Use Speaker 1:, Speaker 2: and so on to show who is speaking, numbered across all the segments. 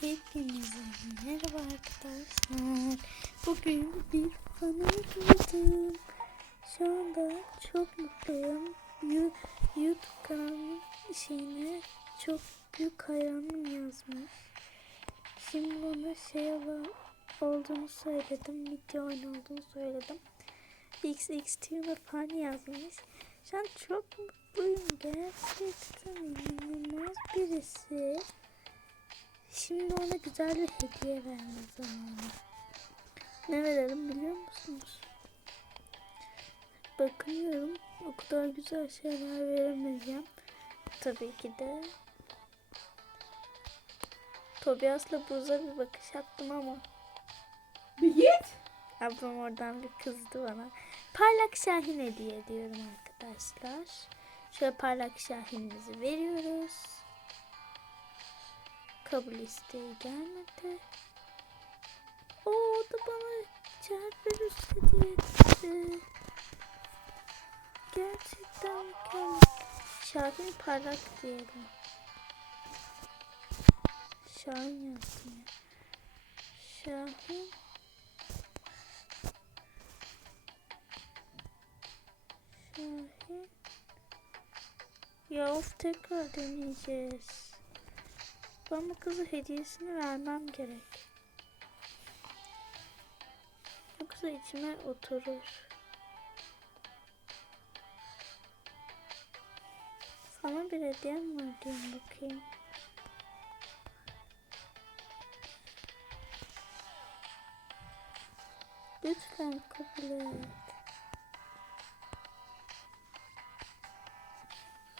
Speaker 1: Hepinize merhaba arkadaşlar. Bugün bir fanı buldum. Şu anda çok mutluyum. Yu- YouTube kanalımın şeyine çok büyük hayranım yazmış. Şimdi ona şey olduğunu söyledim. Video oyunu olduğunu söyledim. XX Tuner fan yazmış. Şu an çok mutluyum. Gerçekten inanılmaz birisi. Şimdi ona güzel bir hediye verme zamanı. Ne verelim biliyor musunuz? Bakıyorum o kadar güzel şeyler veremeyeceğim. Tabii ki de Tobias'la buza bir bakış attım ama
Speaker 2: Bir git.
Speaker 1: ablam oradan bir kızdı bana. Parlak Şahin hediye ediyorum arkadaşlar. Şöyle parlak Şahin'imizi veriyoruz. Kabul isteği gelmedi. O da bana Cerberus hediye etti. Gerçekten mükemmel. Şahin parlak diyelim. Şahin yazdım ya. Şahin. Şahin. Ya of tekrar deneyeceğiz. Bu kıza hediyesini vermem gerek. Yoksa içime oturur. Sana bir hediyem var diyeyim bakayım. Lütfen kabul et.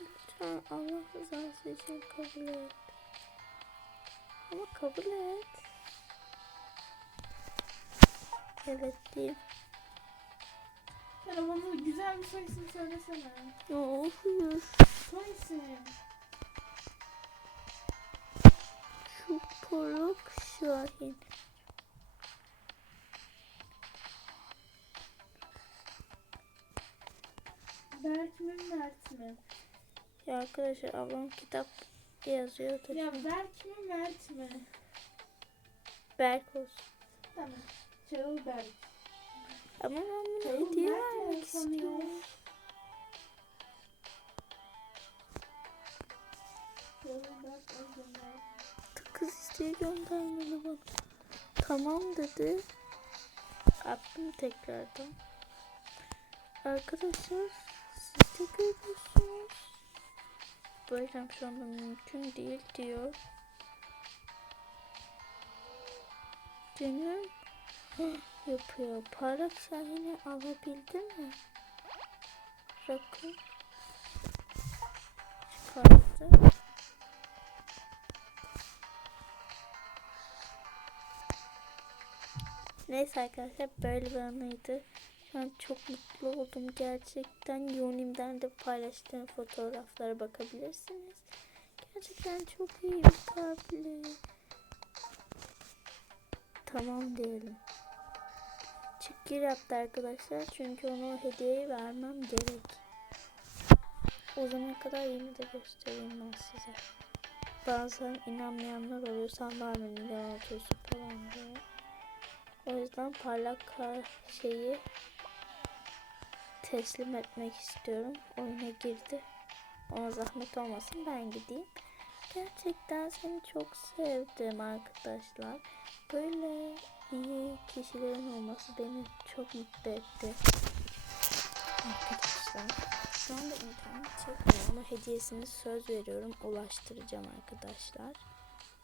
Speaker 1: Lütfen Allah rızası için kabul et. Ama kabul et. Evet diyeyim.
Speaker 2: Bana güzel bir soy isim söylesene.
Speaker 1: Of hayır.
Speaker 2: Soy isim.
Speaker 1: Şu poruk şahin.
Speaker 2: Berk mi Mert mi?
Speaker 1: Ya arkadaşlar ablam kitap yazıyor.
Speaker 2: Ya Berk mi Mert mi?
Speaker 1: Berk olsun.
Speaker 2: Tamam. Çağıl Berk.
Speaker 1: Ama ben bunu hediye vermek istiyorum. Kız isteği göndermeli bak. Tamam dedi. Attım tekrardan. Arkadaşlar siz de görüyorsunuz. Böyle şu anda mümkün değil diyor. Canım yapıyor. Parlak şahini alabildin mi? Rakı çıkardı. Neyse arkadaşlar böyle bir anıydı. An çok mutlu oldum gerçekten. Yonim'den de paylaştığım fotoğraflara bakabilirsiniz. Gerçekten çok iyi bir kalpli. Tamam diyelim. Çık gir yaptı arkadaşlar. Çünkü ona hediyeyi vermem gerek. O zamana kadar yeni de göstereyim ben size. Bazen inanmayanlar oluyor. Sen vermedin yalan atıyorsun falan diye. O yüzden parlak şeyi teslim etmek istiyorum. Oyuna girdi. Ona zahmet olmasın ben gideyim. Gerçekten seni çok sevdim arkadaşlar. Böyle iyi kişilerin olması beni çok mutlu etti. Arkadaşlar şu anda internet çekmiyor ama hediyesini söz veriyorum ulaştıracağım arkadaşlar.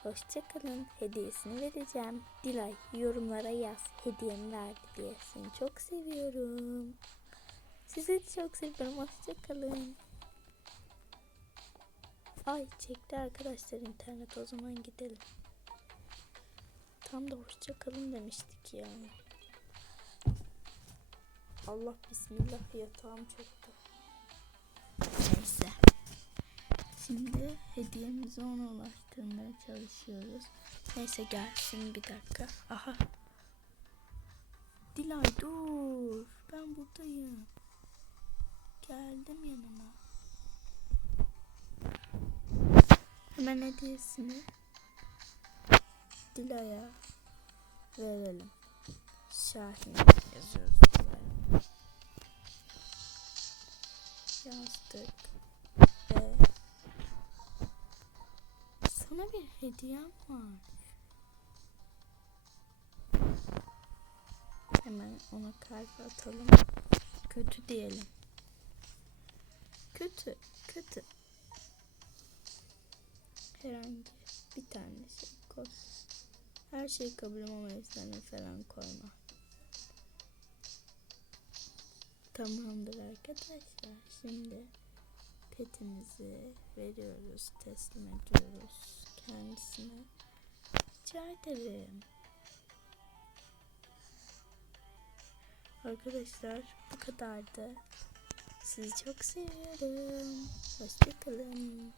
Speaker 1: Hoşçakalın. Hediyesini vereceğim. Dilay yorumlara yaz. Hediyemi verdi diye. Seni çok seviyorum. Sizi çok seviyorum. Hoşçakalın. Ay çekti arkadaşlar internet. O zaman gidelim. Tam da hoşçakalın demiştik ya. Allah bismillah yatağım çöktü. Neyse. Şimdi hediyemizi ona ulaştırmaya çalışıyoruz. Neyse gelsin bir dakika. Aha. Dilay dur. Geldim yanına. Hemen hediyesini Dila'ya verelim. Şahin yazıyoruz buraya. Yazdık. Ve sana bir hediyem var. Hemen ona kalp atalım. Kötü diyelim. Kötü, kötü. Herhangi bir tane şey koy. Her şeyi kabulüm ama efsane falan koyma. Tamamdır arkadaşlar. Şimdi petimizi veriyoruz, teslim ediyoruz kendisine. Rica ederim. Arkadaşlar bu kadardı. Sizi çok seviyorum. Hoşçakalın.